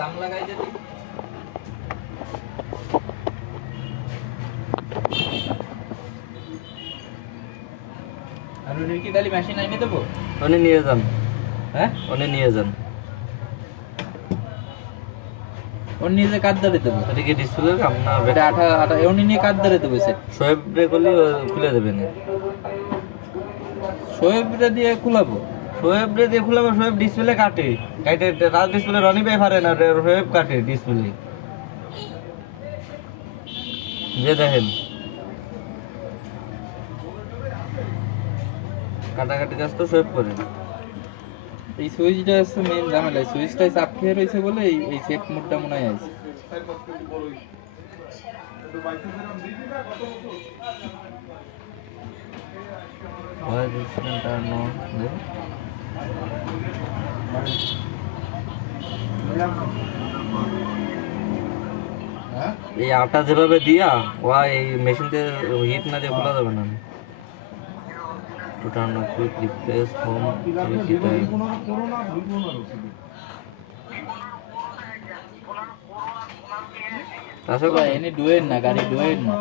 দাম লাগাই যদি আর ওর কি তাহলে মেশিন আইনে দেবো ওনে নিয়ে যান হ্যাঁ ওনে নিয়ে যান ওর নিজে কাট ধরে দেবো এটা কি ডিসপ্লে কাম না এটা আঠা আঠা এমনি নিয়ে কাট ধরে দেবো সেট শোয়েব ব্রেক করলে খুলে দেবেন শোয়েবটা দিয়ে খুলাবো শোয়েব ব্রেক দিয়ে খুলে শোয়েব ডিসপ্লে কাটে কাটে রাজ ডিসপ্লে রনি ভাই পারে না শোয়েব কাটে ডিসপ্লে যে দেখেন কাটাকাটি কাজ তো শোয়েব করে এই সুইচটা হচ্ছে মেইন ঝামেলা সুইচটাই চাপ খেয়ে রয়েছে বলে এই সেট মোডটা মনে হয় আছে হয় দিচ্ছেন তার নো এই আটা যেভাবে দিয়া ওয়া এই মেশিন দিয়ে হিট না দিয়ে খোলা যাবে না টোটাল না কুইক রিপ্লেস হোম আসলে এনে ডুয়েন না গাড়ি ডুয়েন না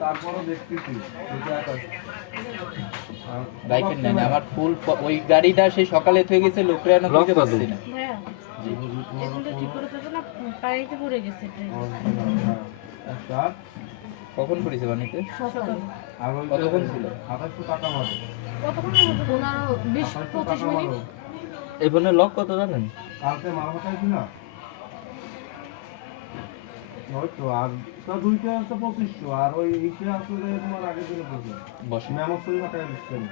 তারপরও দেখতেছি বাইকের নাই আমার ফুল ওই গাড়িটা সেই সকালে থেকে গেছে লোকরা না লক দিতে পাচ্ছি পারছি না হ্যাঁ এখন তো ঠিক করে তো না পানিতে পড়ে গেছে ট্রেন কখন পড়েছে পানিতে সকালে আর ওই কতক্ষণ ছিল 27 টাকা মারো কতক্ষণ 15-20-25 মিনিট এই ফোনের লক কত জানেন কালকে মাল হটাইছি না ওই তো আর তা দুইটা আছে 2500 আর ওই ইসে আসলে তোমার আগে দিনে বসে বসে মেমো সই টাকা দিচ্ছেন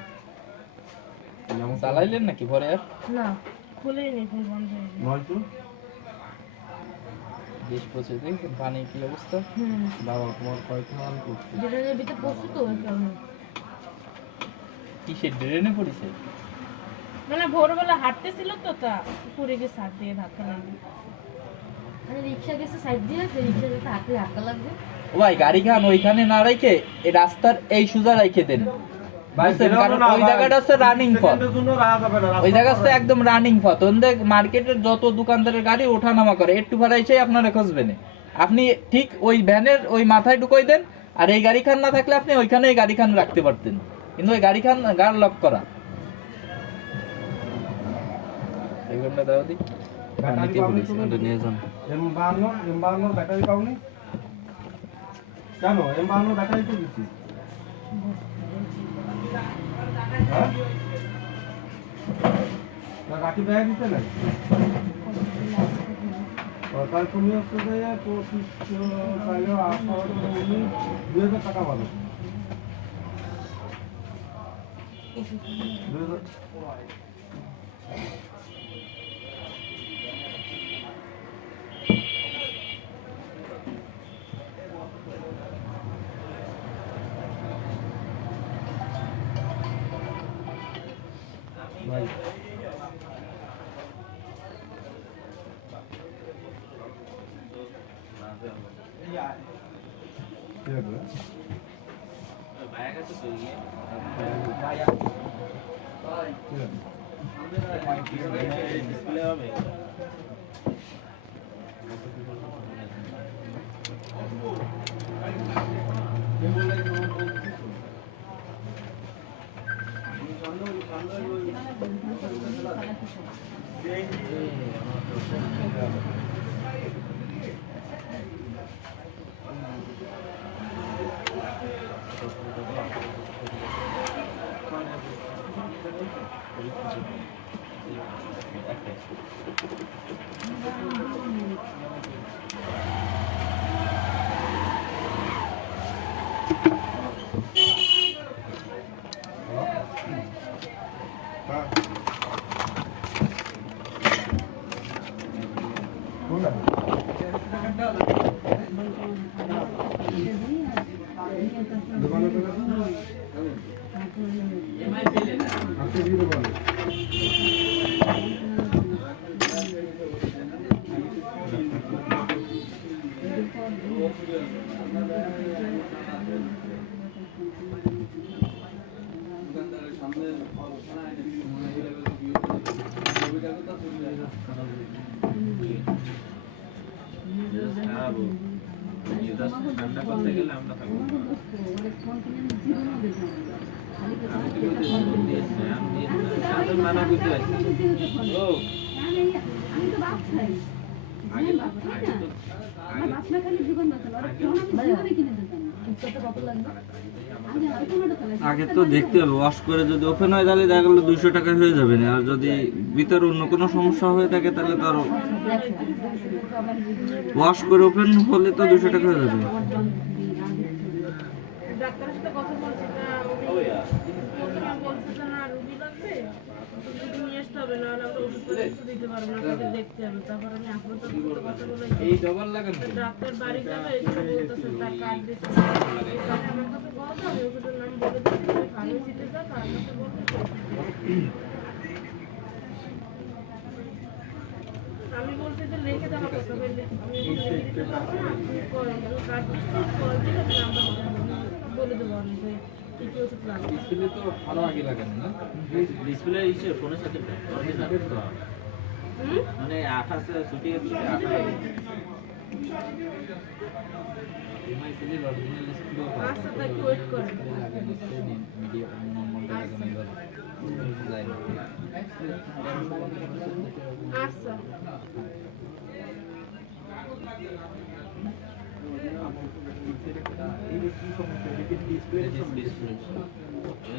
চালাইলেন নাকি পরে আর না খুলেই নি ফুল বন্ধ হয়ে গেছে নয়তো দেশ পৌঁছে দেখছেন পানি কি অবস্থা বাবা তোমার কয়টা মাল করছে ড্রেনের ভিতরে পড়ছে তো ওই কারণে কিসের ড্রেনে পড়েছে মানে ভোরবেলা হাঁটতেছিল তো তা পড়ে গেছে হাত দিয়ে ধাক্কা লাগবে মানে রিক্সা গেছে সাইড দিয়ে রিক্সা যেতে হাতে ধাক্কা লাগবে ও ভাই গাড়ি খান ওইখানে না রাখে এই রাস্তার এই সোজা রাখে দেন বুঝছেন? কারণ ওই জায়গাটা হচ্ছে রানিং পথ ওই জায়গাটা একদম রানিং পথ ওদের মার্কেটের যত দোকানদারের গাড়ি ওঠানামা করে একটু ভাড়াইছে আপনারা খুঁজবেন আপনি ঠিক ওই ভ্যানের ওই মাথায় ঢুকাই দেন আর এই গাড়ি খান না থাকলে আপনি ওইখানে গাড়ি খান রাখতে পারতেন কিন্তু ওই গাড়ি খান গাড় লক করা এই ঘন্টা দাও দি ব্যাটারি পাওনি তুমি এটা নিয়ে যান M52 ব্যাটারি পাওনি জানো M52 ব্যাটারি তো দিচ্ছি হ্যাঁ না রাখি দেয় দিতে না সরকার তুমি হচ্ছে যে 2500 চাইলে 2000 টাকা পাবে 2000 ভাই ঠান্ডা করতে গেলে আমরা থাকবো মানা করতে আসছি ও আগে তো দেখতে হবে ওয়াশ করে যদি ওপেন হয় তাহলে দেখা গেলো 200 টাকা হয়ে যাবে না, আর যদি ভিতরে অন্য কোনো সমস্যা হয়ে থাকে তাহলে তো আরো ওয়াশ করে ওপেন হলে তো 200 টাকা হয়ে যাবে। ডাক্তারের সাথে কথা বলছি না, প্রথমে বলছে যে না রুগী লাগবে, রুগী নিয়ে আসতে হবে, নাহলে আমরা ওষুধ কিছু দিতে পারবো না, আপনাকে দেখতে হবে। তারপর আমি আপনার সাথে কথা বলে এই ডবল লাগানো ডাক্তার বাড়ি যাবে, এসে বলতেছে তার কার্ড দিচ্ছে, আমার কাছে বলতো আমি ওষুধের নাম বলে দিচ্ছি, তুমি ফার্মেসিতে যাও, তার কাছে বলতে আমি বলছি যে লিখে দেওয়ার কথা বললে আমি লিখে দিতে পারবো না, আপনি করেন কার্ড দিচ্ছি, কল দিলে নাম্বার বলে দেবো আমি যে কি কি ওষুধ লাগবে। ডিসপ্লে তো আরো আগে লাগানো না, ডিসপ্লে ইসে ফোনের সাথে মানে 28 ছুটি গেছে 28 এমআইসিডি অরিজিনাল ডিসপ্লে আচ্ছা তাই একটু ওয়েট করেন। মিডিয়া নরমাল লাগানো এবার ডিজাইন আচ্ছা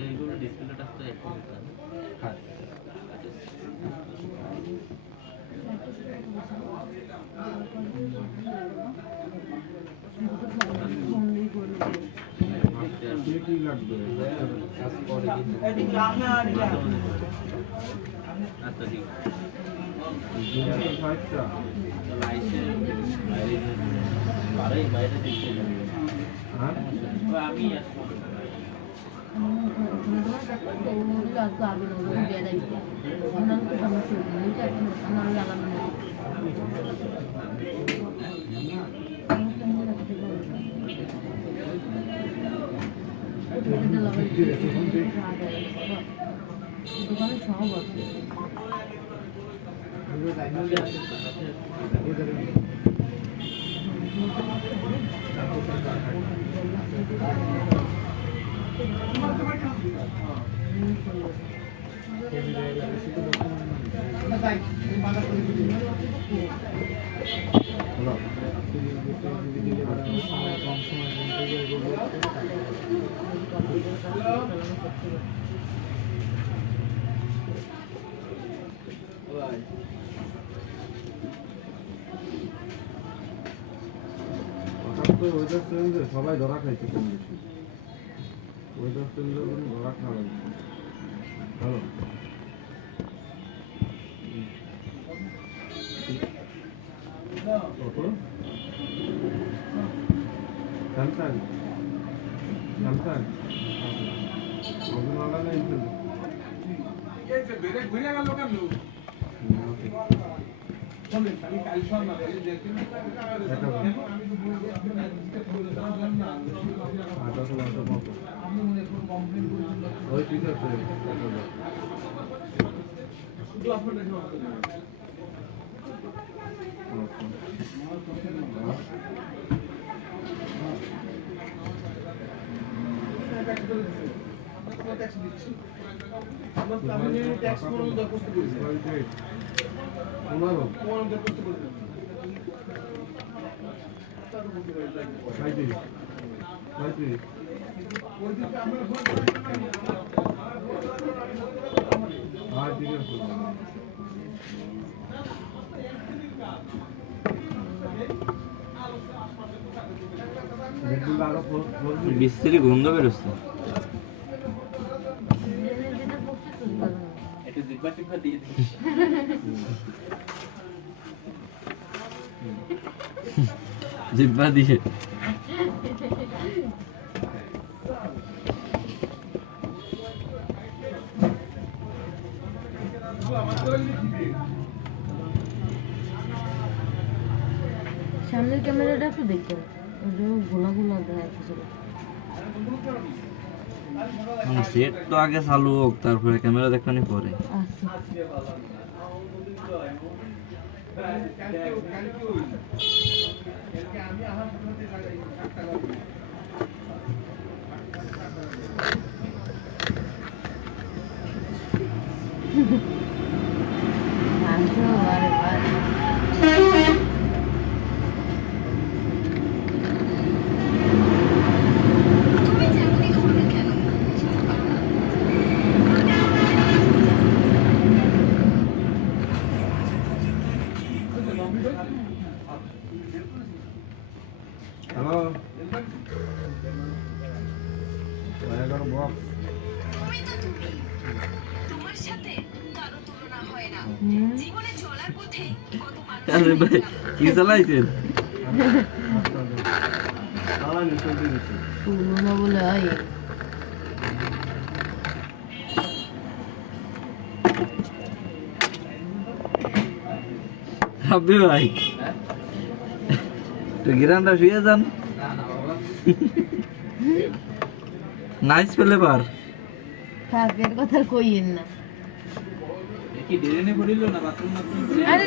এইগুলো ডিসপ্লেটা তো একটু হ্যাঁ কি লাগবে কাজ করে কিন্তু আচ্ছা ঠিক ষাটটা লাইসে বাইরে বাইরে দেখতে যাবে হ্যাঁ আমি আসবো দোকানে সব আছে। ওয়েদার চেঞ্জে সবাই ধরা খাইছে কম বেশি, ওয়েদার চেঞ্জে ধরা খাওয়া ভালো কত স্যামসাং স্যামসাং অরিজিনাল না ইনফিনিটি ঘুরে গেল কেন আমি কাল সন্ধ্যা দেখি ওই ঠিক আছে বিশ্রী গন্ধ বেরোচ্ছে। একটু জিব্বা টিপা দিয়ে দিই জিব্বা দিয়ে সামনের ক্যামেরাটা একটু দেখতে হবে, গোলা গোলা দেখা সেট তো আগে চালু হোক, তারপরে ক্যামেরা দেখানি পরে। আচ্ছা হ্যালো এগারো বক্স আরে ভাই কি চালাইছেন? পুরোনো বলে হয় রাব্বি ভাই তো গিরানটা শুয়ে যান। Nice flavour. থাকের কথা কইয়েন না। কি ড্রেনে পড়িল না বাথরুম আরে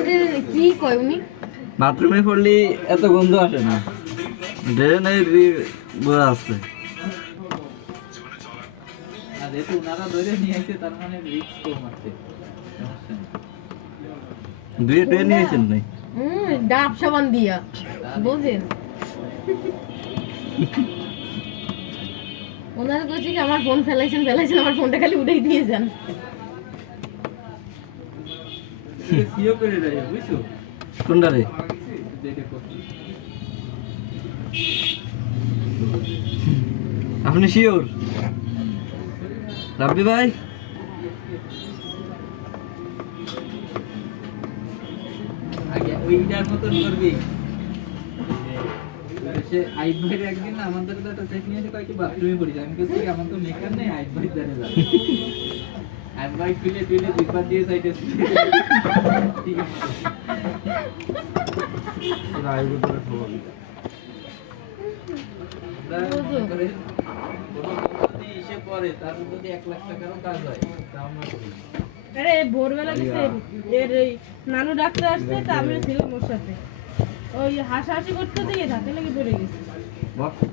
কি কয় উনি? বাথরুমে পড়লি এত গন্ধ আসে না, ড্রেনের বোঝা আছে। আর যেহেতু ওনারা ধরে নিয়ে আসছে তার মানে রিস্ক কম আছে, সমস্যা নেই। দুয়ে ট্রেন নিয়েছেন নাই? ডাব সাবান দিয়া বুঝেন। ওনারা কইছে কি আমার ফোন ফেলাইছেন আমার ফোনটা খালি উঠাই দিয়ে যান। সিও করে দেয় বুঝছো, কোনটা রে? যেটা করছি আপনি শিওর রাব্বি ভাই? আগে ওইটার মতন করবি। সে আইট ভাইয়ের একদিন না আমাদের তো একটা চেক নিয়ে এসে কয়েকটি বাথরুমে পড়ি, আমি বলছি আমার তো মেকার নেই, আইট ভাই ধরে যাবে। আইট ভাই তুলে দুইবার দিয়ে সাইডে ঠিক আছে। রায়গুলোর খবর আমরা মনে করে কোনো যদি এসে পড়ে তার যদি 1 লাখ টাকারও কাজ হয় তা আমরা করি। আরে ভোরবেলা গেছে এর এই নানু ডাক্তার আসছে তা আমি ছিলাম ওর সাথে, ওই হাসাহাসি করতে দিয়ে ধাতে লেগে পড়ে গেছে।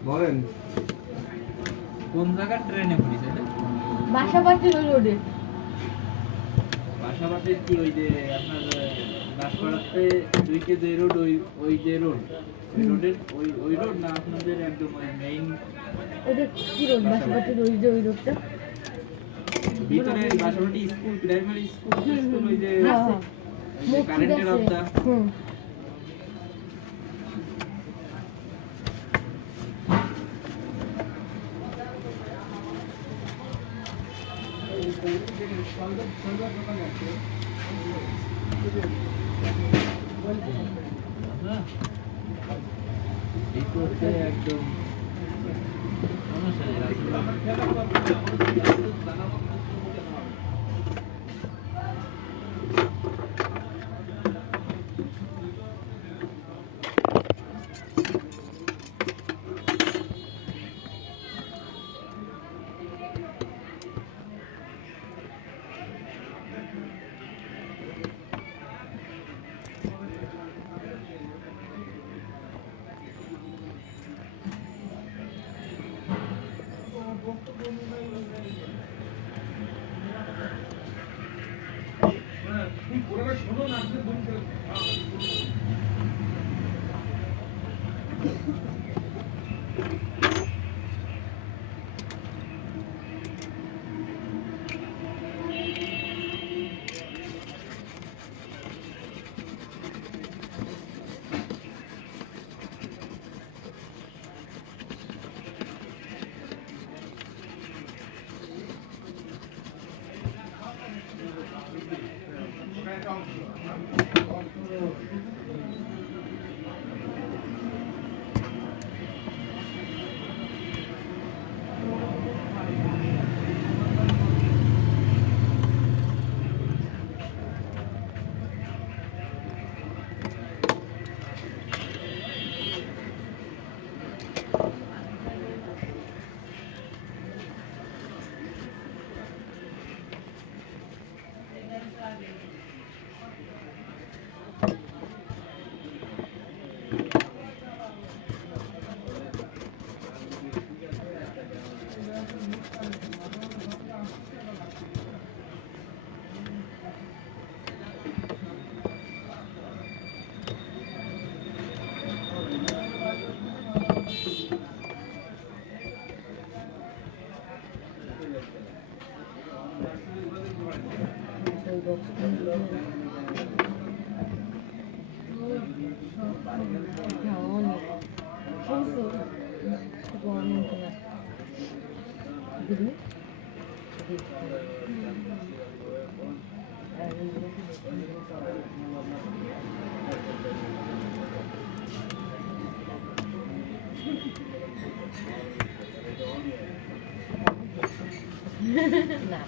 বলেন কোন জায়গার ট্রেনে পড়িস এটা? বাসাবাড়ি ওই রোডে বাসাবাড়িতে কি ওই যে আপনার দাসপাড়াতে 2 কে যে রোড, ওই যে রোড, ওই রোডের ওই রোড না আপনাদের একদম ওই মেইন ওটা কি রোড? বাসাবাড়ির ওই যে ওই রোডটা ভিতরে বাসাবাড়ি স্কুল, প্রাইমারি স্কুল, ওই যে হ্যাঁ, ওই যে কারেন্টের রাস্তা। হুম। এই তো হচ্ছে একদম সমস্যা নেই রাস্তা। না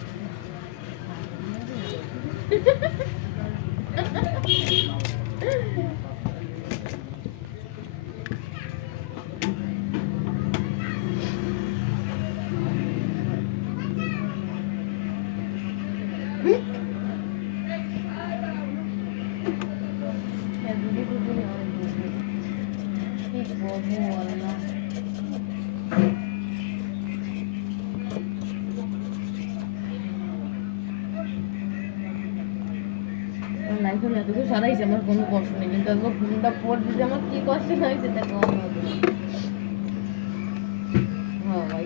লাইফে আমি এতটুকু সারাইছি, আমার কোনো কষ্ট নেই, কিন্তু একবার ফোনটা পর দিতে আমার কি কষ্ট হয়েছে তা কম হবে না। হ্যাঁ ভাই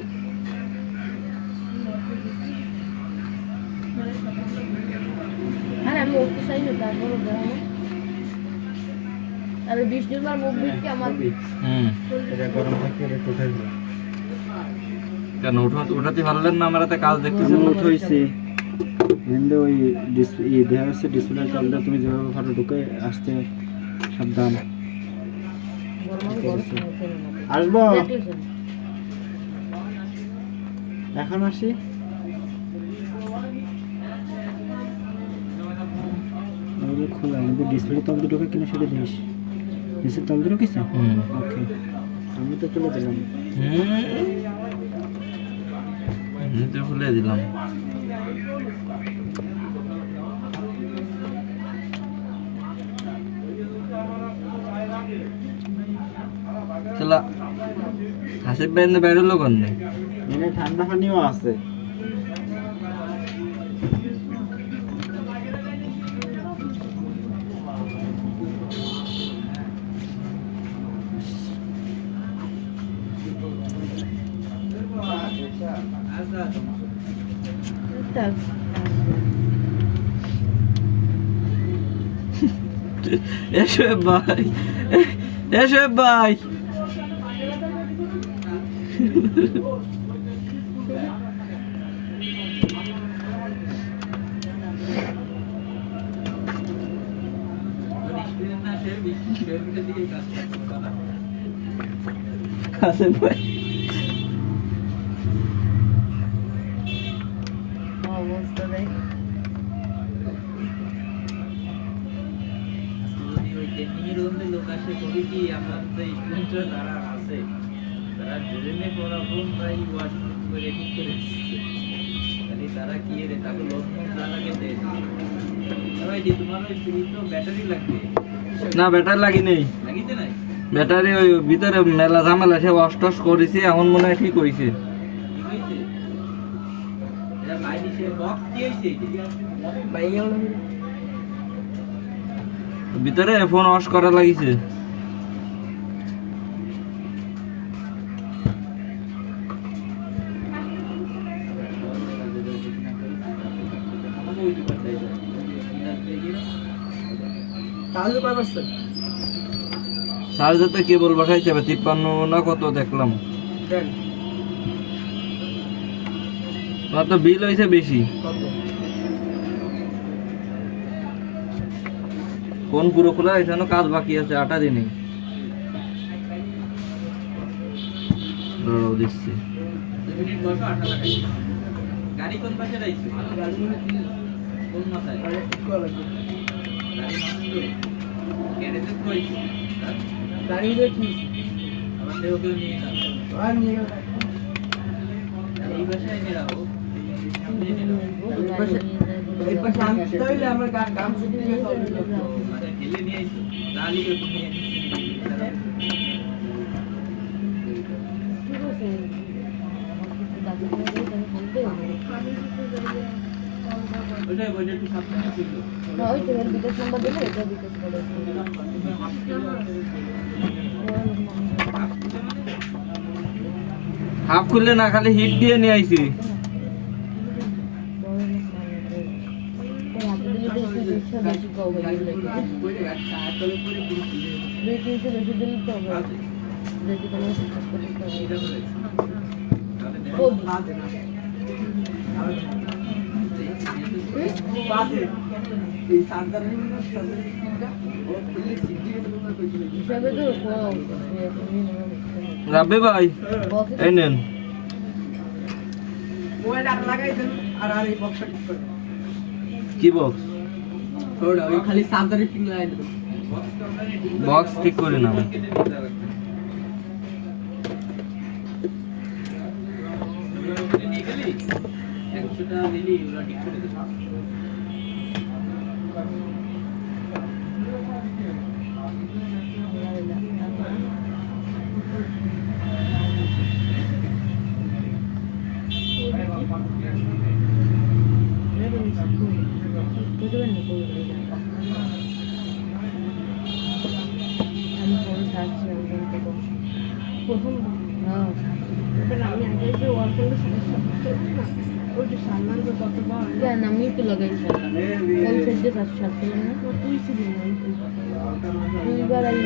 আরে আমি ওকে চাই না, তারপরও দেখো আরে 20 নম্বর মুভমেন্টকে আমার এটা গরম থাকে এটা কোথায় কেন উঠাতে পারলেন না? আমার হাতে কাজ দেখতেছেন না? উঠাইছি এন্ড ওই ডিসপ্লে দেখা যাচ্ছে ডিসপ্লে তলটা তুমি যেভাবে ফটো ঢুকে আসতে সাবধান আসবো এখন আসি খোলা কিন্তু ডিসপ্লে তল ঢুকে কিনা সেটা দেখিস ডিসপ্লে তল ঢুকেছে ওকে আমি তো খুলে দিলাম তো খুলে দিলাম। চলা হাসিব ভাই বেরোলো কোন এখানে ঠান্ডা পানিও আছে এসো ভাই, এসো ভাই। হাসিব ভাই অবস্থা দেখ লোক আসে কবি কি আমার যে স্টুডেন্টরা যারা আছে তারা দুজনে পড়াফোন তাই ওয়াশ করে ঠিক করে দিচ্ছে, তাহলে তারা কি রে তাকে লোক যা লাগে দেয়। ভাই দি তোমার ওই ফ্রি তো ব্যাটারি লাগবে না? ব্যাটারি লাগি নেই, লাগিতে নাই ব্যাটারি ওই ভিতরে মেলা ঝামেলা সে ওয়াশ টস করেছি, এখন মনে হয় ঠিক হয়েছে। ঠিক হইছে এটা ভাই দিছে বক্স দিয়েছে ভাই ভিতরে ফোন ওয়াশ করা লাগিছে। চার্জাতে কেবল বসাইছে 53 না কত দেখলাম। তো বিল হয়েছে বেশি। ফোন পুরো খোলা, এখানে কাজ বাকি আছে, 8 দিনে দিচ্ছি। গাড়ি কোন পাশে রাখছে? কোন মাথায়? গ্যারেজে কই? গাড়ি দেখি আমাদের ওকে নিয়ে না আর নিয়ে গেল এই বাসায় নিয়ে রাখো এই পাশে আনতে হইলে আমরা কাম শুরু করে সব মানে ঠেলে নিয়ে আইছো তাহলে তো নিয়ে ওইটা ওইটা একটু সাবধানে ছিল ওই তো বিকাশ নাম্বার দিলে এটা বিকাশ করে মানে হাফ খুললে না, খালি হিট দিয়ে নিয়ে আইছি। রাব্বি ভাই এই নেন। কি বক্স? বক্স ঠিক করে নাও। প্রথম আমি আগে যে ওয়ার্ল্ড ওইটা সালমান তো কত বার আমি তো লাগাইছি কোন সেজে সাথে না তুই ছিলি দুইবার আই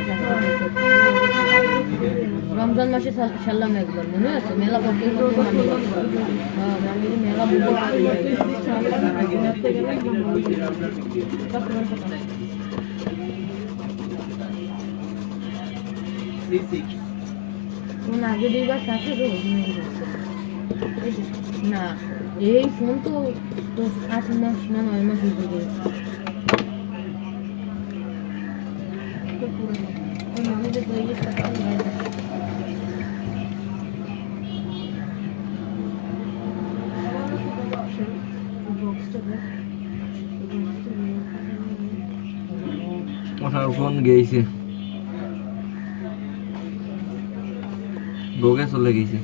রমজান মাসে সাল্লাম একবার মনে আছে মেলা করতে হ্যাঁ আমি মেলা আগে দুইবার সাথে না এই ফোন তো 8 মাস না 9 মাস হয়ে গেছে ওঠার ফোন গেছে, ভোগে চলে গেছে।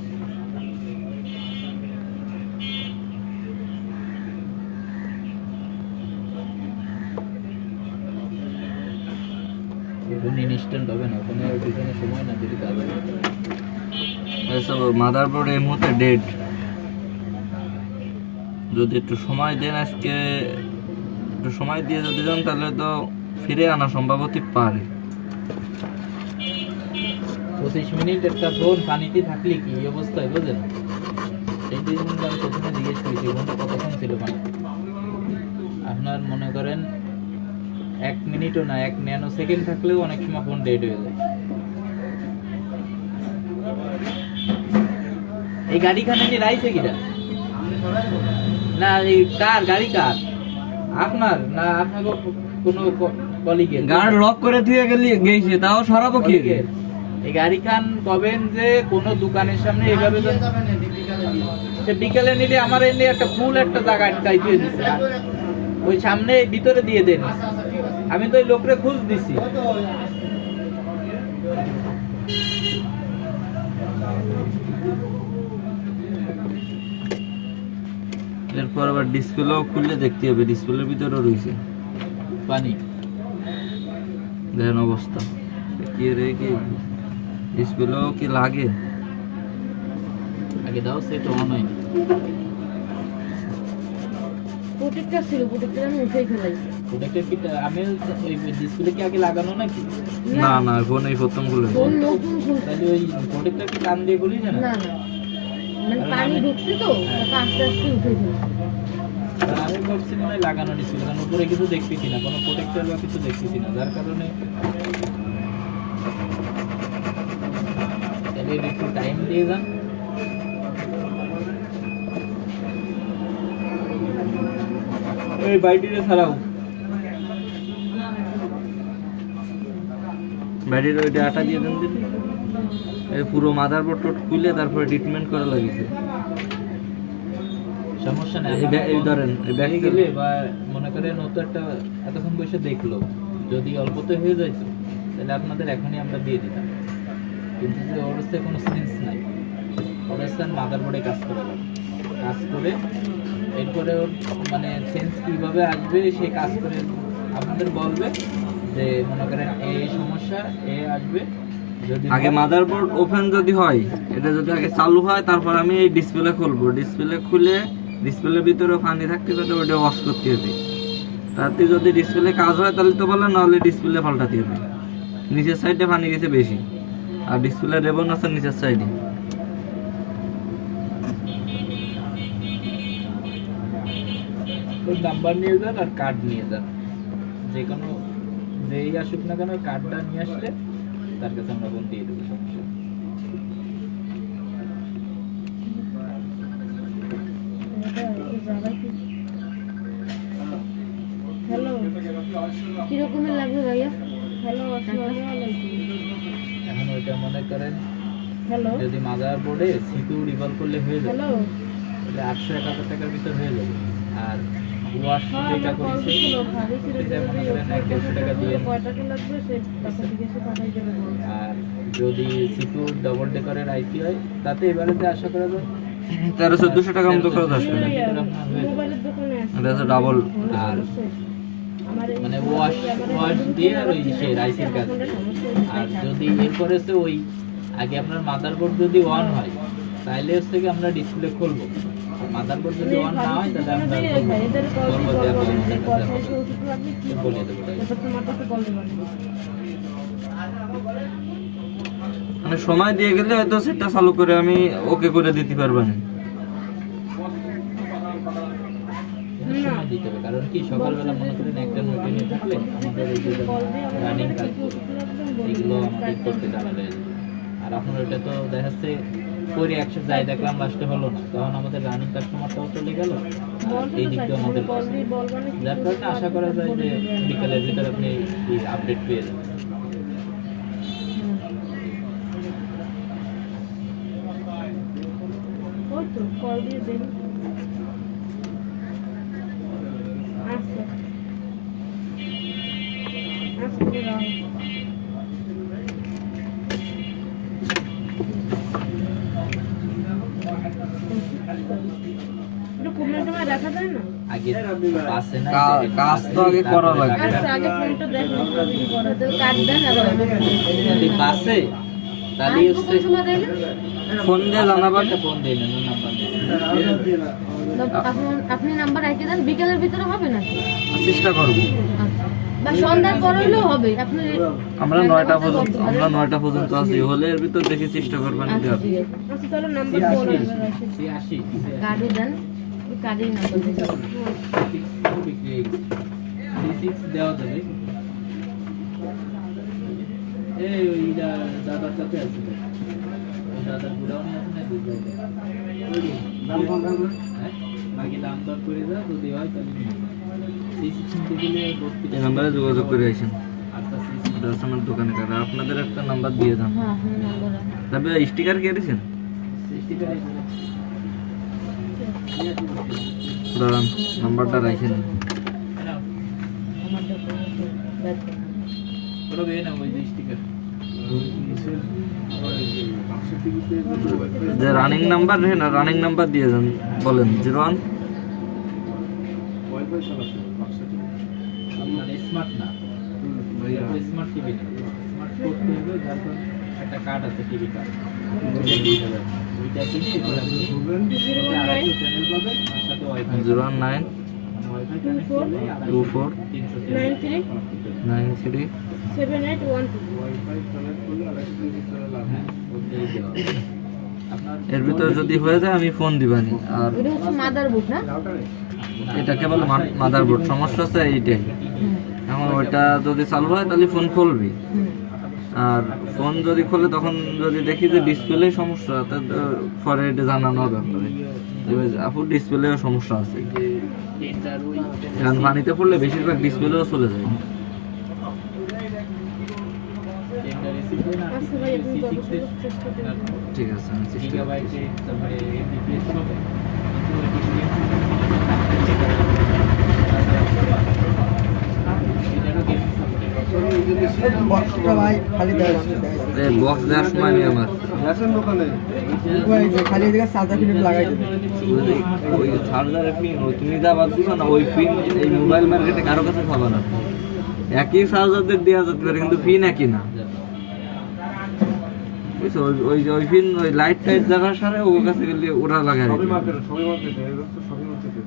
ইনস্ট্যান্ট হবে না, ওখানে পিছনে সময় না দিলে কাজ হবে। এসব মাদারবোর্ড এই মুহূর্তে ডেড। যদি একটু সময় দেন, আজকে একটু সময় দিয়ে যদি যান তাহলে তো ফিরে আনা সম্ভব হতে পারে। 25 মিনিট একটা ফোন পানিতে থাকলে কি অবস্থায় বোঝেন? এই দুই মিনিট আমি প্রথমে জিজ্ঞেস করেছি ফোনটা কতক্ষণ ছিল পানি। আপনার মনে করেন 1 মিনিটও না, 1 ন্যানো সেকেন্ড থাকলেও অনেক সময় ফোন ডেড হয়ে যায়। এই গাড়িখানে নিয়ে রাইছে কিনা না? এই কার গাড়ি? কার? আপনার না আপনার কোনো কলিগের? গাড়ি লক করে দিয়ে গেছে, তাও সরাবো কি? এই গাড়ি খান কবেন যে কোন দোকানের সামনে এইভাবে সে বিকেলে নিলে আমার এমনি একটা ফুল একটা জায়গা আটকাই দিয়ে দিচ্ছে, ওই সামনে ভিতরে দিয়ে দেন। আমি তো ওই লোকরে খুঁজ দিছি। এরপর আবার ডিসপ্লেও খুললে দেখতে হবে, ডিসপ্লের ভিতরেও রয়েছে পানি। দেখেন অবস্থা কি রে, কি ডিসপ্লেও কি লাগে? আগে দাও, সেট অন হয়নি। প্রোটেক্টর ছিল, প্রোটেক্টর আমি উঠেই ফেলাইছি। প্রোটেক্টর কি আমি ওই ডিসপ্লে কি আগে লাগানো নাকি? না না, ফোন এই প্রথম খুলে। ফোন নতুন খুলছে। তাহলে ওই প্রোটেক্টর কি কান দিয়ে খুলিস না? না না, মানে পানি ঢুকছে তো আস্তে আস্তে উঠে ফেলছে। আমি ভাবছি মনে হয় লাগানো ডিসপ্লে, কারণ উপরে কিছু দেখতেছি না, কোনো প্রোটেক্টর বা কিছু দেখতেছি না, যার কারণে একটু টাইম দিয়ে যান। এই বাইটিরে ছাড়াও, ব্যাটারির ওইটা আটা দিয়ে দেন দিন। এই পুরো মাদারবোর্ড খুলে তারপরে ট্রিটমেন্ট করা লাগিছে। সমস্যা নেই। এই ধরেন এই ব্যাগ গেলে বা মনে করেন ও তো একটা এতক্ষণ বসে দেখলো, যদি অল্পতে হয়ে যাইতো তাহলে আপনাদের এখনই আমরা দিয়ে দিতাম, কিন্তু যে ওর হচ্ছে কোনো সেন্স নাই। ওর হচ্ছে মাদারবোর্ডে কাজ করে কাজ করে এরপরে ওর মানে সেন্স কীভাবে আসবে, সে কাজ করে আপনাদের বলবে যে মনে করেন এই সমস্যা এ আসবে, আগে মাদারবোর্ড ওপেন যদি হয়, এটা যদি আগে চালু হয়, তারপর আমি এই ডিসপ্লে খুলবো। ডিসপ্লে খুলে ডিসপ্লের ভিতরে পানি থাকতে পারে, ওটা ওয়াশ করতে হবে। তাতে যদি ডিসপ্লে কাজ হয় তাহলে তো ভালো, নাহলে ডিসপ্লে পাল্টাতে হবে। নিচের সাইডে পানি গেছে বেশি, আর ডিসপ্লে রেবন আছে নিচের সাইডে। ওই নাম্বার নিয়ে যান আর কার্ড নিয়ে যান, যে কোনো যেই আসুক না কেন কার্ডটা নিয়ে আসলে তার কাছে আমরা ফোন দিয়ে দেবো, সমস্যা নেই। হ্যালো, কিরকমের লাগবে ভাইয়া? হ্যালো, আসসালামু আলাইকুম। এখন ওইটা মনে করেন হ্যালো, যদি মাদার বোর্ডে সিপিইউ রিভলভ করলে হয়ে যাবে, হ্যালো। তাহলে 800-1000 টাকার ভিতর হয়ে যাবে। আর ওয়াশ যেটা করেছে সেটা মনে করেন 150 টাকা দিয়ে। কয় টাকা লাগবে সে টাকা দিয়ে সে পাঠাই দেবে। আর যদি সিপিইউ ডবল ডেকারের আইসি হয়, তাতে এবারেতে আশা করা যায় 1300-1400 টাকা মতো খরচ আসবে। মোবাইলের দোকানে আছে। এটা হচ্ছে ডাবল। আর আমার এই মানে ওয়াশ দিয়ে আর ওই সেই রাইসের কাজ। আর যদি এরপরে হচ্ছে ওই আগে আপনার মাদারবোর্ড যদি অন হয়, তাহলে হচ্ছে কি আমরা ডিসপ্লে খুলবো। মাদারবোর্ড যদি অন না হয় তাহলে আমরা এদের কল বলবো যে আপনি দিয়ে কথা এসে ওষুধ লাগবে কি বলে দেবো। এবার তোমার কাছে কল দেবেন। মানে সময় দিয়ে গেলে হয়তো সেটা চালু করে আমি ওকে করে দিতে পারবেন। সময় দিতে হবে, কারণ কি সকালবেলা মনে করেন একটা নোটিফিকেশন থাকলে আমাদের এই যে রানিং কাজ এগুলো আমাদের করতে ঝামেলা হয়ে যায়। আর আপনার ওটা তো দেখাচ্ছে করে একসাথে যাই দেখলাম লাস্টে হলো না, তখন আমাদের রানিং কাস্টমারটাও চলে গেল, এই দিকটাও আমাদের loss। যার কারণে আশা করা যায় যে বিকালের ভিতরে আপনি আপডেট পেয়ে যাবেন। ওই তো কল দিয়ে দেন। আচ্ছা আচ্ছা রাও। এটা কোমরে তোমায় দেখা যায় না? আগে পাশে না কাজ তো আগে করা লাগবে। আচ্ছা আগে ফোনটা দেখো কি করা যায়। কার্ড দেন আর আমি যদি পাশে তাহলে হচ্ছে কোন সময় দেন? ফোন দিয়ে জানাবেন। একটা ফোন দিয়ে নেন, নাম্বার দিয়ে আপনি নাম্বার রেখে দেন, বিকেলের ভিতরে হবে না? চেষ্টা করব। আচ্ছা। বা সন্ধ্যার পর হইলেও হবে। আপনি আমরা 9টা পর্যন্ত আছি, হলে এর ভিতর দেখি চেষ্টা করবেন। আচ্ছা ঠিক আছে। আচ্ছা তাহলে নাম্বার বলেন। 80 কার্ডে দেন, ওই কার্ডেই নাম্বার দেন। বিক্রি 36 দেওয়া যাবে। এই ওই দাদার কাছে আছে, ওই দাদার বুড়াও নিয়ে আছে না, বুঝতে হ্যাঁ বাকি দাম দর করে দাও, যদি হয় তাহলে নিয়ে যাও। 36 নিতে গেলে এই নাম্বারে যোগাযোগ করে আসেন। আচ্ছা দর্শনের দোকানে কারা আপনাদের একটা নাম্বার দিয়ে যান। হ্যাঁ, আপনার নাম্বার রাখুন। তবে স্টিকার কে দিয়েছেন? 60 টাকা দাঁড়ান, নাম্বারটা রাখেন। আমার দোকানে ব্যাগ দেন। ওটা বেয়ে না ওই যে স্টিকার। যে রানিং নাম্বার না, রানিং নাম্বার দিয়ে যান, বলেন 01। মানে স্মার্ট না, স্মার্ট টিভি না, স্মার্ট করতে হবে। যার কারণে একটা কার্ড আছে, টিভি কার্ড, ওইটা কিনে আড়াইশো চ্যানেল পাবেন, তার সাথে ওয়াইফাই 09 ওয়াইফাই কানেক্ট করলে 24 93 93 7812 হ্যাঁ ওইটাই দেওয়া হবে। আপনার এর ভিতরে যদি হয়ে যায় আমি ফোন দিবানি। আর ওটা হচ্ছে মাদারবোর্ড না? এটা কেবল মাদারবোর্ড সমস্যা আছে এইটাই। এখন ওইটা যদি চালু হয় তাহলে ফোন খুলবে। আর ফোন যদি খোলে তখন যদি দেখি যে ডিসপ্লে সমস্যা, তাহলে পরে এটা জানানো হবে আপনাদের। আপু ডিসপ্লেও সমস্যা আছে, টেন্ডার ওই কারণ পানিতে পড়লে বেশিরভাগ ডিসপ্লেও চলে যায়। টেন্ডার রিসিভ না, আচ্ছা ভাই আপনি যত সুযোগ চেষ্টা করবেন। ঠিক আছে, আমি চেষ্টা করব। গিগাবাইটে তারপরে এমবিপিএস হবে, এই বক্স দেওয়ার সময় নেই আমার। ওই চার্জারের পিন তুমি যা বাদ দিছো না, ওই পিন এই মোবাইল মার্কেটে কারো কাছে পাবা না। একই চার্জারদের দেওয়া যেতে পারে, কিন্তু পিন একই না। বুঝছো ওই ফিন ওই লাইট টাইট যারা সারে ওর কাছে গেলে ওরা লাগায় সবই মার্কেটে এই তো সবই মার্কেটে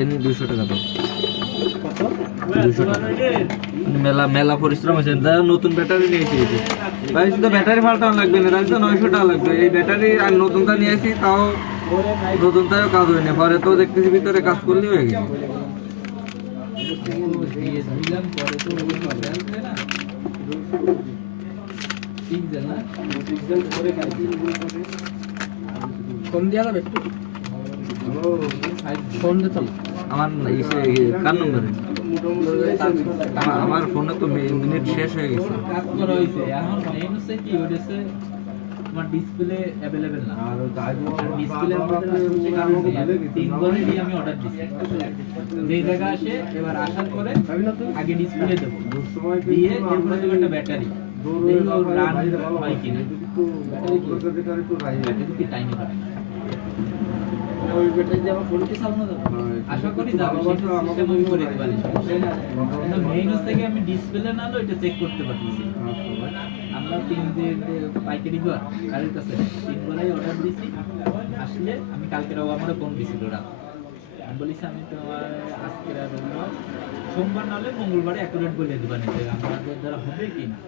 এমনি 200 টাকা দাও 200 টাকা মেলা মেলা পরিশ্রম হয়েছে নতুন ব্যাটারি নিয়েছি ভাই শুধু ব্যাটারি পাল্টানো লাগবে না রাখতে 900 টাকা লাগবে এই ব্যাটারি আর নতুনটা নিয়েছি তাও নতুনটাও কাজ হয়নি পরে তো দেখতেছি ভিতরে কাজ করলেই হয়ে গেছে দিয়ে দিলাম পরে তো ওই আসবে না ঠিক না ফোন দিয়া যাবে একটু ফোন দিতাম আমার কার নম্বরে আমার ফোনে তো মিনিট শেষ হয়ে গেছে কাজ করা হয়েছে এখন মেইন হচ্ছে কি হচ্ছে তোমার ডিসপ্লে অ্যাভেলেবেল না আর ডিসপ্লে তিনবারই আমি অর্ডার দিচ্ছি যেই জায়গা আসে এবার আসার পরে আগে ডিসপ্লে দেবো দিয়ে এরপরে দেবো একটা ব্যাটারি রান হয় কিনা ব্যাটারি কি টাইমে হবে ওই ব্যাটারি দিয়ে আমার ফোনকে চালানো যাবে আশা করি যাবে সেটা সিস্টেম আমি করে দিতে পারি কিন্তু মেইন হচ্ছে কি আমি ডিসপ্লে না হলো এটা চেক করতে পারতেছি আমরা তিন দিন পাইকারি ঘর কারের কাছে তিনবারই অর্ডার দিছি আসলে আমি কালকে আমার ফোন দিছিল ওরা আমি বলেছি আমি তোমার আজকে সোমবার নাহলে মঙ্গলবারে অ্যাকুরেট বলে দেবেন যে আমাদের দ্বারা হবে কি না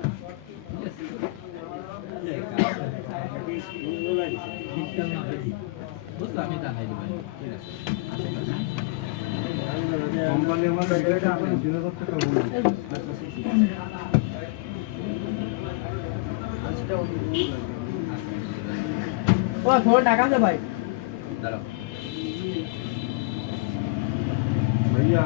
ঠিক আছে বুঝলো আমি জানাই দেবেন ঠিক আছে কোম্পানি আমার ব্যাটারিটা আপনি 3000 টাকা বলুন ও ফোন টাকা আছে ভাই দাঁড়াও भैया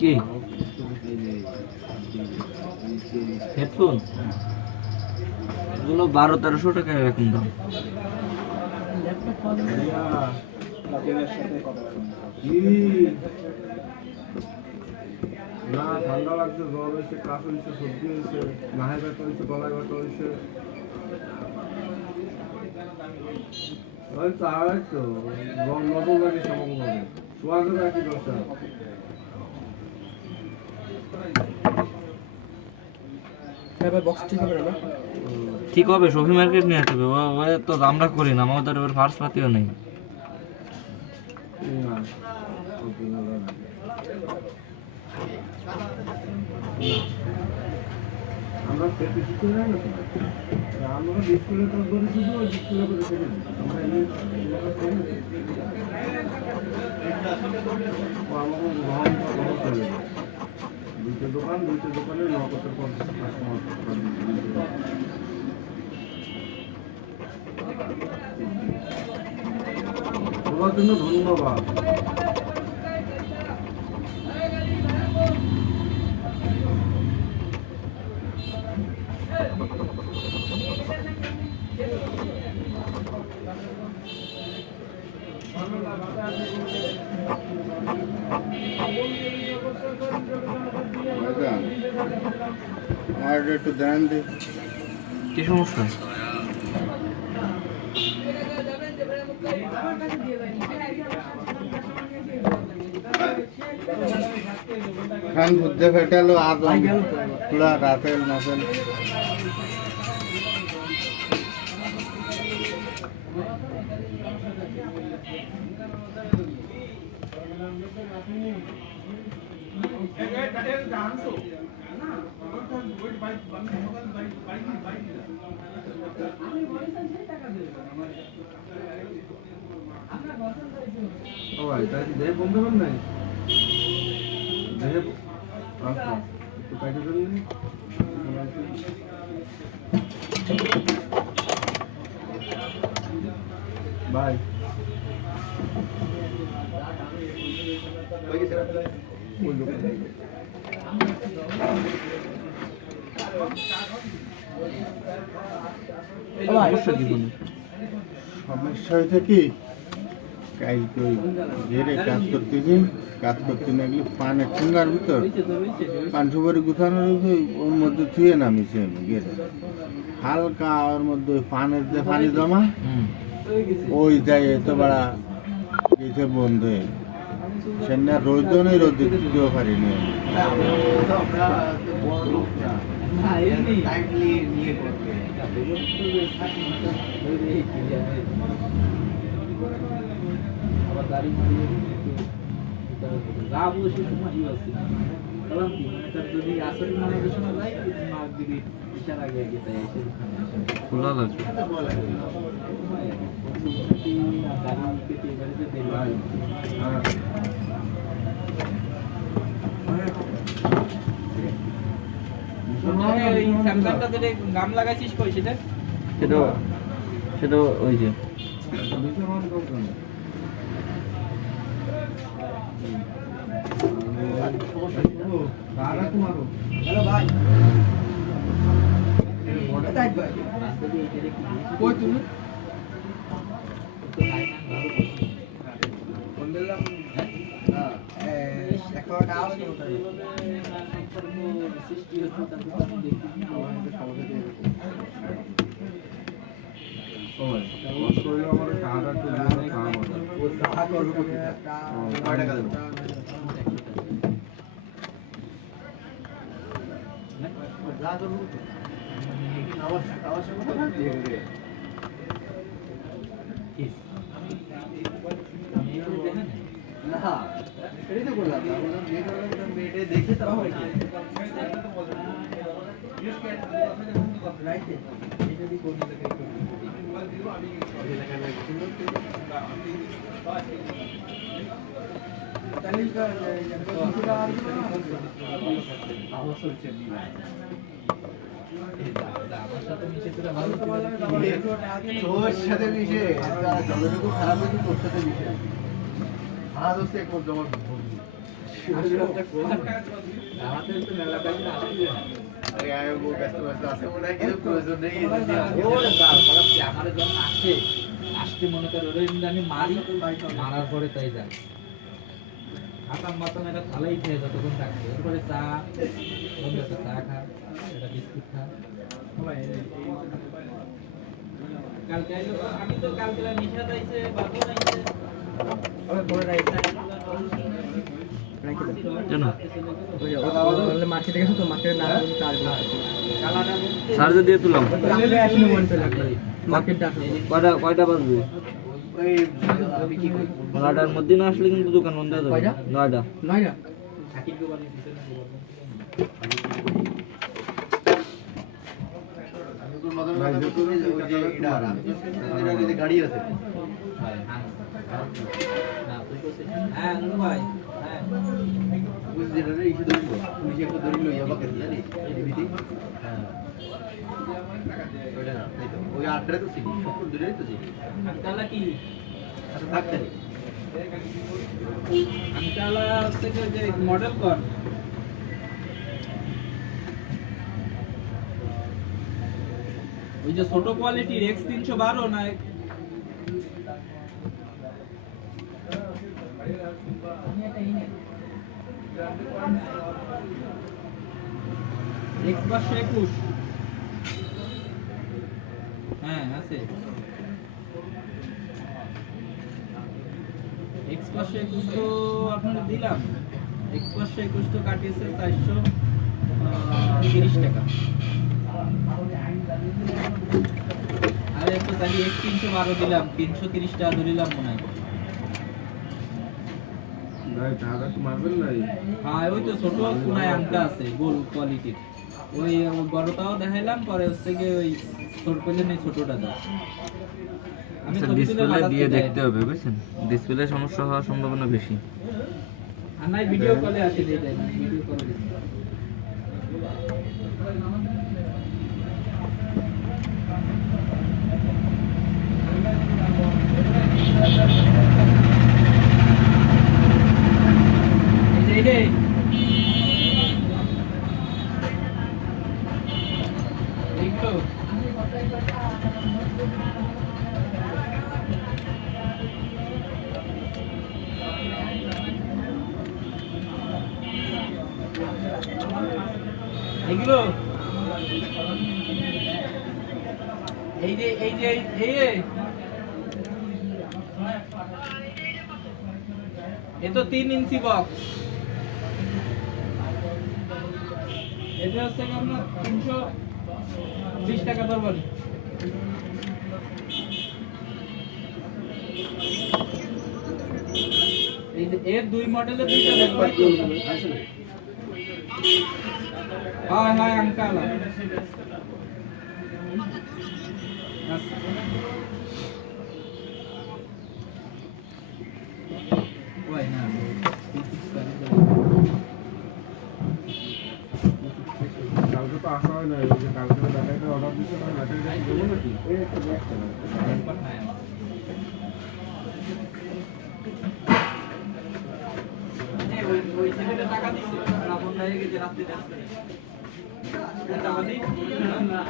কি হেডফোন এগুলো 1200-1300 টাকা এরকম দাম না ঠান্ডা লাগছে জ্বর হয়েছে কাশ হয়েছে সর্দি হয়েছে মাহে ব্যথা হয়েছে গলায় ব্যথা হয়েছে ওই তো আর তো নজর লাগে সামগ্রভাবে সোয়াগের একই দরকার বক্স ঠিক হবে না ঠিক হবে শফি মার্কেট নিয়ে আসবে ও তো আমরা করি না আমাদের ওর ফার্স্ট পাতিও নেই না আমরা সেটি শিখতে যাই না আমরা ডিসপ্লে কাজ করি শুধু ওই ডিসপ্লে করে ছেড়ে দিই আমরা এই দুটো দোকানে নগদের 50 কাস্টমার তোমার জন্য ধন্যবাদ আর একটু ধ্যান দে কি সমস্যা খান বুদ্ধে ফেটালো আর পুরা রাফেল নাফেল ও ভাই তাই দেহে বন্ধ কর নাই দেহে আচ্ছা একটু কাটে দেন বাই সমস্যা কি কোনো? সমস্যা হয়েছে কি কালকে ওই ঘেরে কাজ করতেছি, কাজ করতে না গেলে পানের ঠুঙ্গার ভিতর পান সুপারি গুছানো রয়েছে, ওর মধ্যে থুয়ে নামিয়েছি আমি ঘেরে হালকা, ওর মধ্যে ওই পানের যে পানি জমা ওই যায় তো বাড়া গেছে বন্ধ হয়ে সেটা রোদ নেই, রোদে দিতেও পারিনি আমি। খোলা লাগবে। স্যামসাংটা যেটা গাম লাগাইছিস কই সেটা? সেটা ওই যে হ্যালো ভাই কই তুমি ফোন দিলাম হ্যাঁ একটা আওয়াজ করতে না এটাই তো বললাম দেখে তো হয় কি তোর সাথে মিশে যতটুকু খারাপ হয়েছে তোর সাথে মিশে আমার দোস্ত এক জমা আসতে মনে করে ওরে আমি মারি, মারার পরে তাই যায় হাতাম মাতাম এটা ভালোই খেয়ে যতক্ষণ থাকবে, এরপরে চা বন্ধু চা খা, এটা বিস্কুট খা। কালকে আমি তো কালকে নিশা যাইছে বাবু যাইছে চার্জার দিয়ে তুলাম। কয়টা বাজবে? 9টার মধ্যে না আসলে কিন্তু দোকান বন্ধ হয়ে যাবে। 9টা। গাড়ি আছে হ্যাঁ ভাই হ্যাঁ ওই আড্ডা তো ছিল দূরে তো ছিল আঙ্কালা কি থাকতে আঙ্কালা থেকে যে মডেল কর ওই যে ছোট কোয়ালিটির X312 না X521 হ্যাঁ আছে X521 তো আপনাদের দিলাম X521 তো কাটিয়েছে 430 টাকা আরে তো তাহলে X312 দিলাম 330 টাকা ধরিলাম মনে হয় ভাই টাকা তো মারবেন না হ্যাঁ ওই তো ছোট কোনায় আংটা আছে গোল কোয়ালিটির ওই বড়টাও দেখাইলাম পরে হচ্ছে কি ওই ছোট পেলে নেই ছোটটা দাও আমি ডিসপ্লে দিয়ে দেখতে হবে বুঝছেন, ডিসপ্লে সমস্যা হওয়ার সম্ভাবনা বেশি। আর নাই ভিডিও কলে আসে দেই দেয় ভিডিও কলে এগুলো এই যে এ তো 3 ইঞ্চি বক্স, এটা হচ্ছে কি আপনার 320 টাকা ধরবেন। এই যে এর দুই মডেলের দুইটা দেখবাই তো। হ্যাঁ হ্যাঁ আঙ্কাল ওই না কালকে তো আসা হয় না, ওই যে কালকে ব্যাটারিটা অর্ডার দিতে হয়, ব্যাটারিটা কি দেবো নাকি? এই একটা ব্যাগ ওই ছেলেটা টাকা দিছে রাবণ হয়ে গেছে রাত্রিতে টাকা দিই না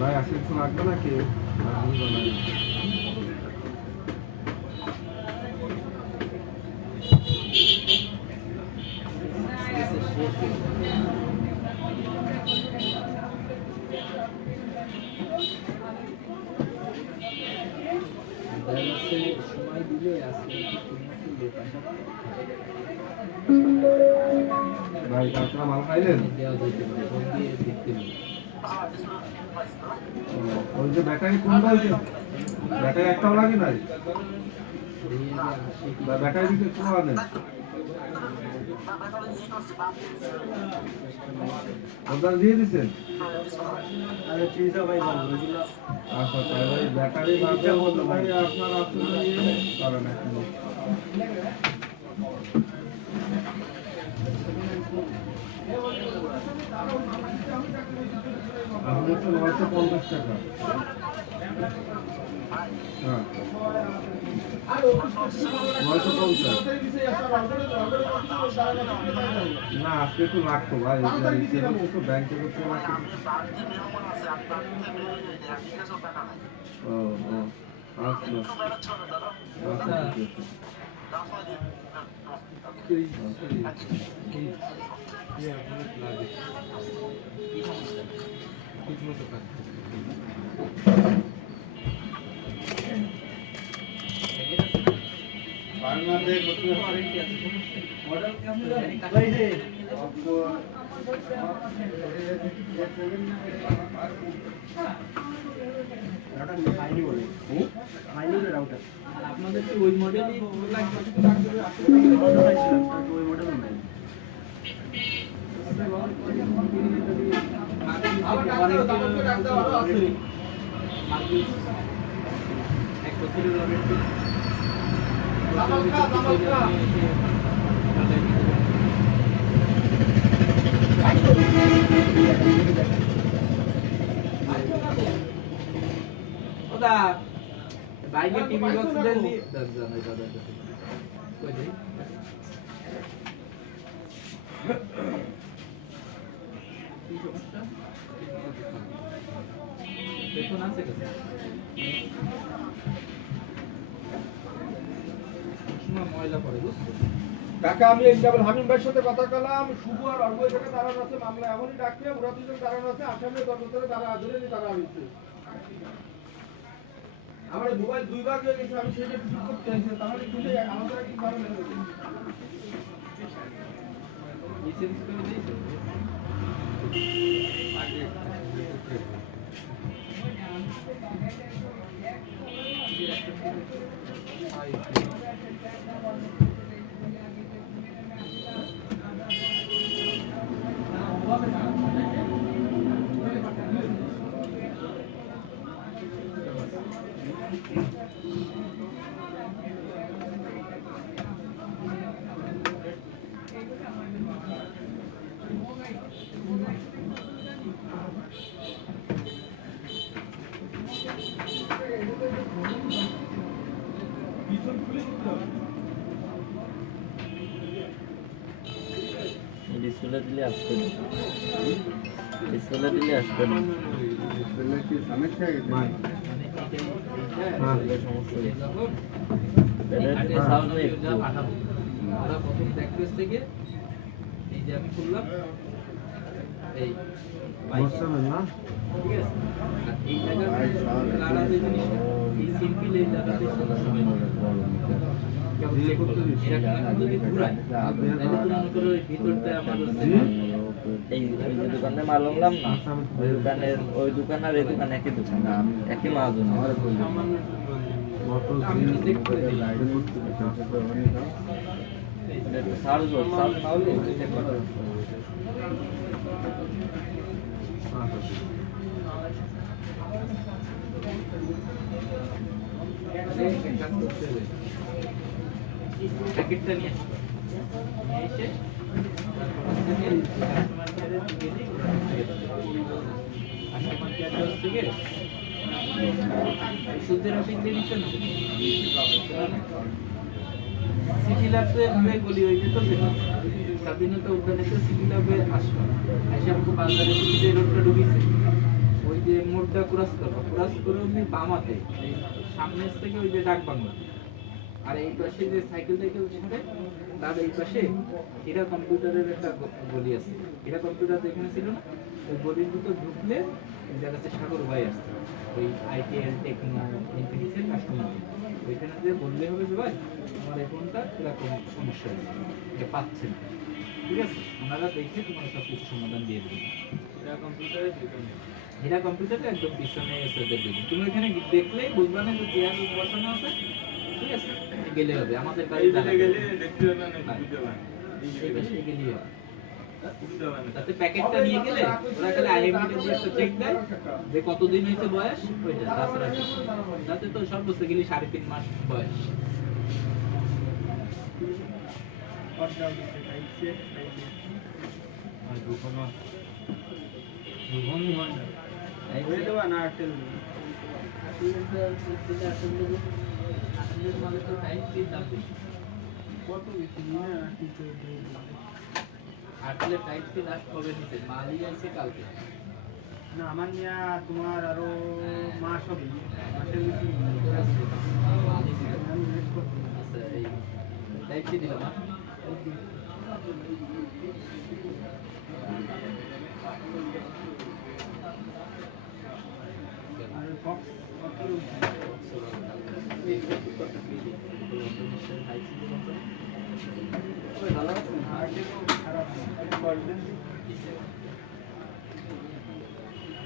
ভাই আজকে কিছু লাগবে নাকি? সময় দিলে আজকে ভাই আপনারা মাল খাইলেন? দেওয়া যেতে পারে ফোন দিয়ে দেখতে নেই। ওই যে ব্যাটারি কোনটা হয়েছে? ব্যাটারি একটাও লাগে নাই? ব্যাটারি দিতে কোনো আনেন? আপনারা দিয়ে দিচ্ছেন? আচ্ছা তাহলে ব্যাটারি ভাই আপনার আসলে করেন এখন। আমি হচ্ছে 950 টাকা। হ্যাঁ 950। না আজকে একটু লাগতো ভাই, একটু ব্যাংকে করতে লাগতো। ও ও আচ্ছা আচ্ছা মডেল কেমন আপনাদের কি ওই মডেলই বাইকে টিভি বক্স দেন দি কই দেই কি সমস্যা দেখুন আছে কাছে সময় ময়লা পড়ে বুঝছো কাকা আমি এই ডাবল হামিম ভাইয়ের সাথে কথা বললাম, শুভ আর অর্ঘ্য থেকে দাঁড়ানো আছে, মামলা এখনই ডাকছে, ওরা দুজন দাঁড়ানো আছে, আসামে দরজা তারা ধরে নি তারা আসছে। আমার মোবাইল দুই ভাগ হয়ে গেছে, আমি সেটা ঠিক করতে চাইছি, তাহলে খুলে আমাদের কি ভালো লাগবে? লাইসেন্স করে দিয়েছো ডিসপ্লে দিলে আসবে না, ডিসপ্লে দিলে আসবে না। ডিসপ্লে কি সমস্যা হয়ে গেছে? ডিসপ্লে সমস্যা হয়েছে। এটা সাউন্ড নেই একটু। ওরা প্রথম ব্যাকপেজ থেকে এই যে আমি খুললাম এই বসছেন না? ঠিক আছে, আর এই জায়গায় লাড়া যে জিনিসটা এই সিম্পল এই জায়গাতে সমস্যা হয় না। কেউ চেক করতে দিচ্ছে এটা যদি ঘুরায় তাহলে তো মনে করো এই ভিতরটা আমার এই ওই যে দোকানে মাল আনলাম না, ওই দোকানের ওই দোকান আর এই দোকান একই দোকান, একই মাহাজন। আমি তো চেক করে দিই। সার্জ সার্জ না হলে চেক করা প্যাকেটটা নিয়ে আসতে হবে। নিয়ে এসে কাস্টমার কেয়ারে দিয়ে দিই, কাস্টমার কেয়ার থেকে সুদের অফিস দিয়ে দিচ্ছেন সিটি ল্যাবে গলি হয়ে যেত স্বাধীনতা উদ্যানে তো সিটি ল্যাবে আসবে এসে আমাকে বাজারে যে রোডটা ঢুকিয়েছে ওই যে মোড়টা ক্রস করে অমনি বামাতে এই সামনে থেকে ওই যে ডাক বাংলা আর এই পাশে যে সাইকেল ছাড়ে তার এই পাশে এরা কম্পিউটারের একটা গলি আছে, এরা কম্পিউটার যেখানে ছিল না ওই গলির ভিতর ঢুকলে ওই জায়গাতে সাগর ভাই আসছে ওই আইটিএল টেকনো ইনফিনিক্সের কাস্টমার, ওইখানে যে বললে হবে যে ভাই আমার এই ফোনটা এরকম সমস্যা হয়েছে এটা পাচ্ছে না, ঠিক আছে, ওনারা দেখে তোমার সব কিছু সমাধান দিয়ে দেবেন। এরা কম্পিউটারে একদম পিছনে এসে দেখবে, তুমি ওইখানে দেখলেই বুঝবা না যে চেয়ার বসানো আছে, ঠিক আছে, গেলে হবে আমাদের বাড়ি গেলে দেখতে হবে না বুঝতে পারবে এই পাশে গেলেই হবে। তাতে প্যাকেটটা নিয়ে গেলে ওরা খালি আইএমডি দিয়ে চেক দেয় যে কতদিন হয়েছে বয়স ওইটা, তাছাড়া তাতে তো সর্বোচ্চ গেলে 3.5 মাস বয়স। আটলে টাইপ সি লাস্ট কবে নিতে মালই আছে কালকে না আমার নিয়া তোমার আরো মাস হবে, মাসের বেশি আচ্ছা এই টাইপ সি দিলাম আর বক্স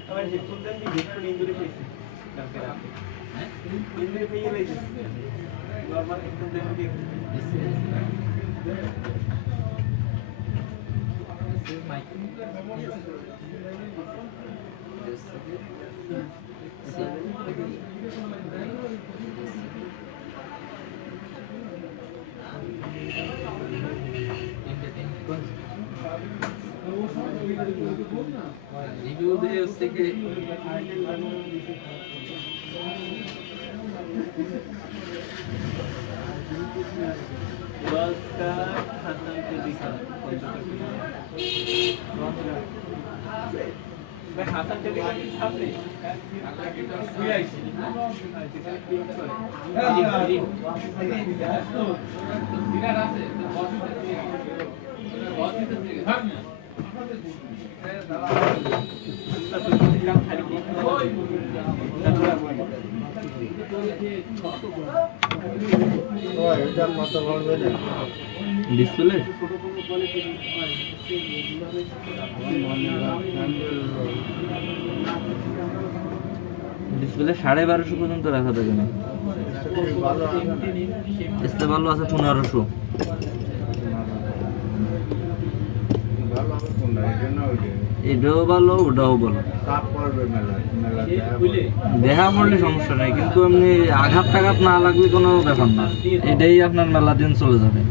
আমার হেডফোন দেন দি হেডফোন ইনজুরি পেয়েছি কালকে রাতে, হ্যাঁ ইনজুরি পেয়ে গেছে নরমাল হেডফোন দেন দি রিভিউ দিয়ে হচ্ছে কি बसका हाथन के दिखा मैं हाथन के दिखा की सामने हुई आई थी दिना रात से बहुत ही हम এটার মতো বলবে না ডিসপ্লে ডিসপ্লে 1250 পর্যন্ত রাখা থাকে না, ভালো এসতে ভালো আছে 1500। ভালো হবে কোনটা? এটা না ওইটা? এটাও ভালো ওটাও ভালো, তাপ পড়বে মেলা দেখা পড়লে সমস্যা নাই, কিন্তু এমনি আঘাত টাঘাত না লাগলে কোনো ব্যাপার না, এটাই আপনার মেলা দিন চলে যাবে।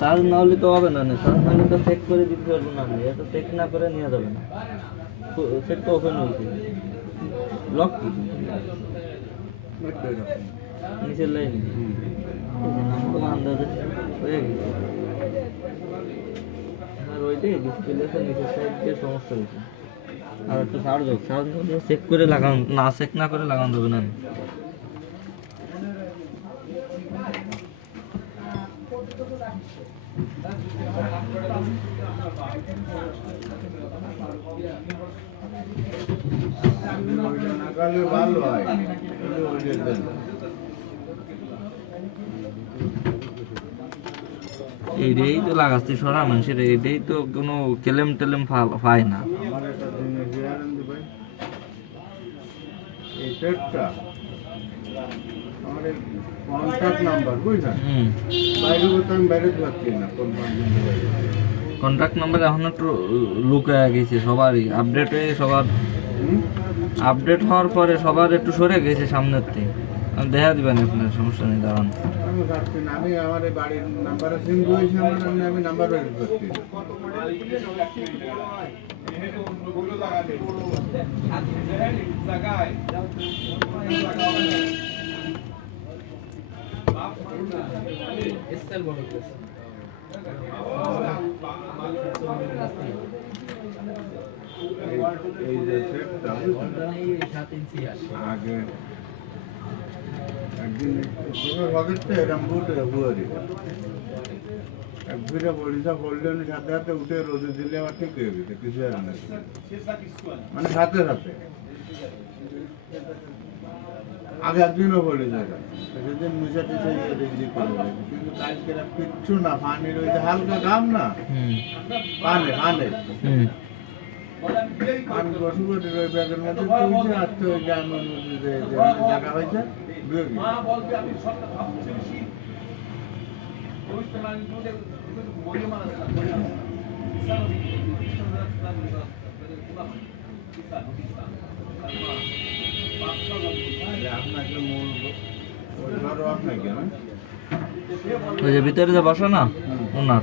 চার্জ না হলে তো হবে না, চার্জ না হলে তো চেক করে দিতে পারবো না, এটা চেক না করে নেওয়া যাবে না, চেক তো ওপেন হয়েছে লক নিচের লাইন এই যে নাম্বার আন্দাজে হয়ে গেছে। আর ওইটাই ডিসপ্লে নিচের সাইড দিয়ে সমস্যা হয়েছে। আর একটু চার্জ হোক, চার্জ চেক করে লাগান, না চেক না করে লাগান দেবে না। নাগালে ভালো হয় কিন্তু ওইটার জন্য। এইটাই তো লাগাচ্ছি সরা মানুষের, এইটাই তো কোনো কেলেম টেলেম পায় না। আমার একটা জিনিস জানেন তো ভাই, এই সেটটা আমার কন্ট্যাক্ট নাম্বার বুঝলেন, বাইরে বলতে আমি বাইরে পাচ্ছি না কন্ট্যাক্ট নাম্বার এখন একটু লুকায় গেছে সবারই, আপডেট হয়ে সবার আপডেট হওয়ার পরে সবার একটু সরে গেছে সামনের থেকে। আমি দেখা দিবেন আপনার, সমস্যা নেই, দাঁড়ান। আমি পাচ্ছি না, আমি আমার এই বাড়ির নাম্বারে সিম রয়েছে আমার, আমি নাম্বার বের করছি না। এই যে সেটটা আগে একদিন ভগতটা এরম বুটে বুয়ারি একবিরা বলিসা বললেন সাথে সাথে উঠে রোদে দিলে আবার ঠিক হয়ে গেছে, কিছু আর না, মানে সাথে সাথে। আগে একদিনও বলে যাবে সেদিন মুছা টিসা রেজি করে দেবে, কিন্তু কালকে কিচ্ছু না, পানির ওই যে হালকা ঘাম না, পানে পানে পান বসু করে ওই ব্যাগের মধ্যে তুলছে, আর তো ওই গ্রামের মধ্যে যে জায়গা হয়েছে ধুয়ে গেছে। আপনাকে মূল ওই ঘরও আপনাকে না, ওই যে ভিতরে যে বসা না ওনার,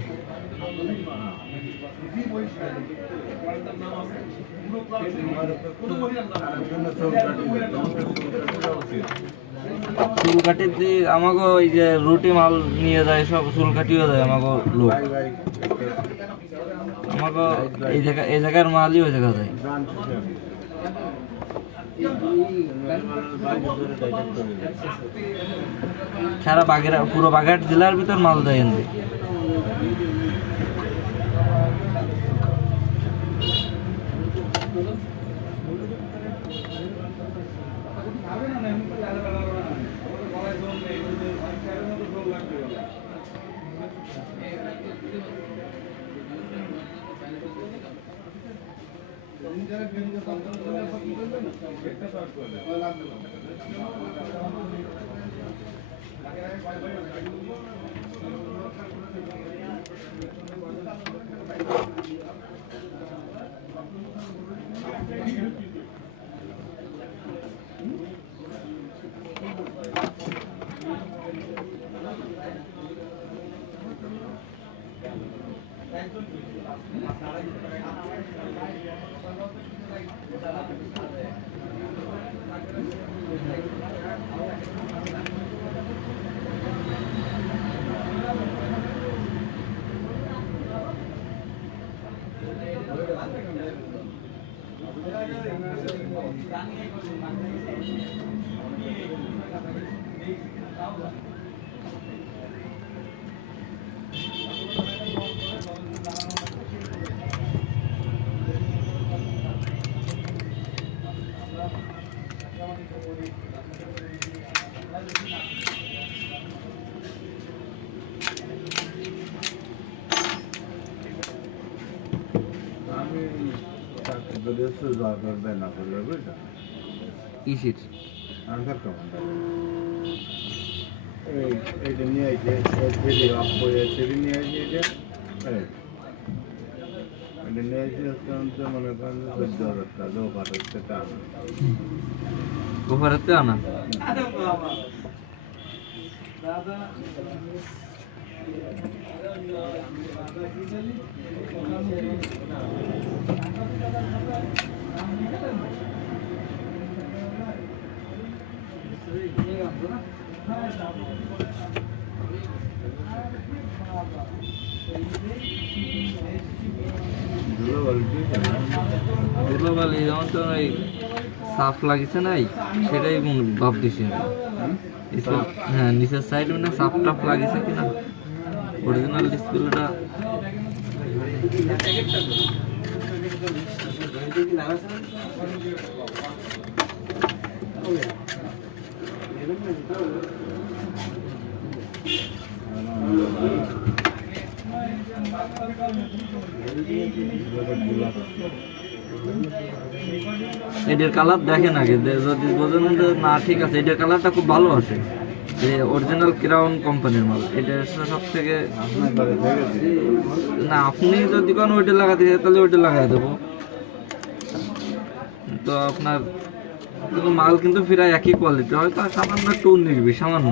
চুল কাটিতে আমাকে ওই যে রুটি মাল নিয়ে যায়, সব চুল কাটিও যায় আমাকে লোক, আমাকে এই জায়গার মালই ওই জায়গা যায়। সারা বাগেরহাট, পুরো বাগেরহাট জেলার ভিতর মাল দেয় এনে। কিসের এইটা নিয়ে আইছে, অফ করে নিয়ে আইছে, এটা নিয়ে আইছে মনে করেন 14,000 টাকা পাঠাচ্ছে টাকা গোফারাতে আনা। ধুলোবালি যেমন তো ওই সাফ লাগিছে নাই সেটাই ভাবতেছি আমি। হ্যাঁ নিচের সাইড মানে সাফ টাফ লাগিছে কিনা অরিজিনাল ডিসপ্লেটা। এটার কালার দেখেন আগে যদি বোঝেন যে না ঠিক আছে, এটার কালারটা খুব ভালো আসে, যে অরিজিনাল ক্রাউন কোম্পানির মাল। এটা সব থেকে না, আপনি যদি কোনো ওইটা লাগাতে চাই তাহলে ওইটা লাগাই দেবো। তো আপনার কিন্তু মাল কিন্তু প্রায় একই কোয়ালিটি, হয়তো সামান্য একটু 19 সামান্য।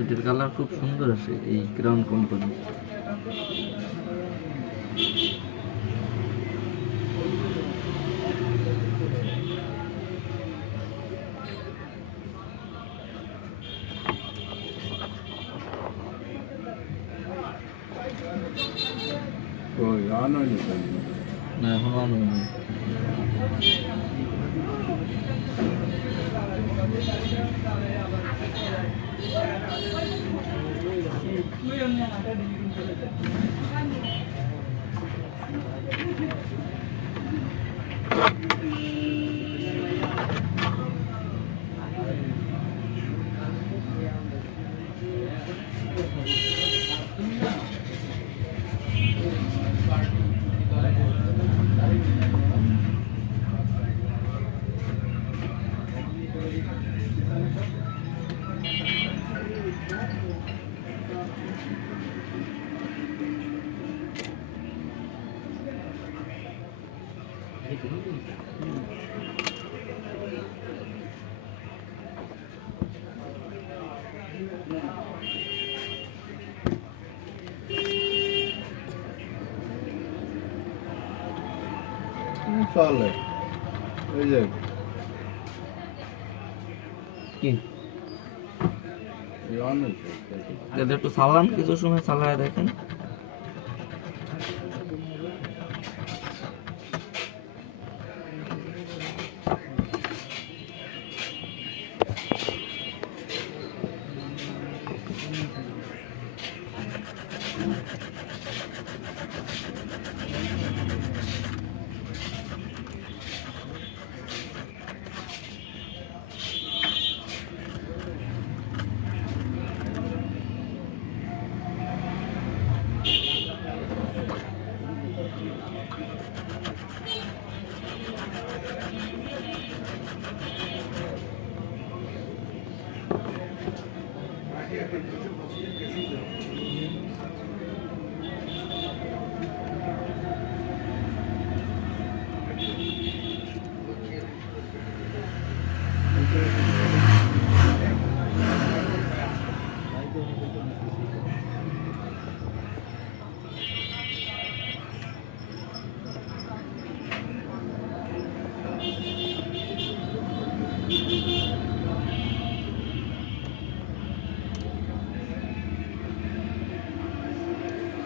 এটার কালার খুব সুন্দর আছে এই ক্রাউন কোম্পানি। ওই অন হয়নি তো। না এখন অন হয়নি। চলে এই যে কি অন হয়েছে। তাহলে একটু চালান, কিছু সময় চালায় দেখেন।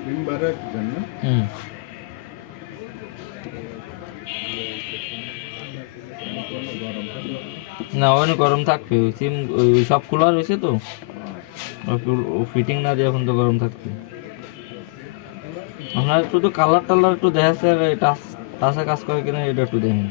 সিমবারের জন্য না ওখানে গরম থাকবে, ওই সিম ওই সব খোলা রয়েছে তো, ফিটিং না দিয়ে এখন তো গরম থাকবে। আপনার একটু তো কালার টালার একটু দেখাচ্ছে, টাচে কাজ করে কিনা এটা একটু দেখেন।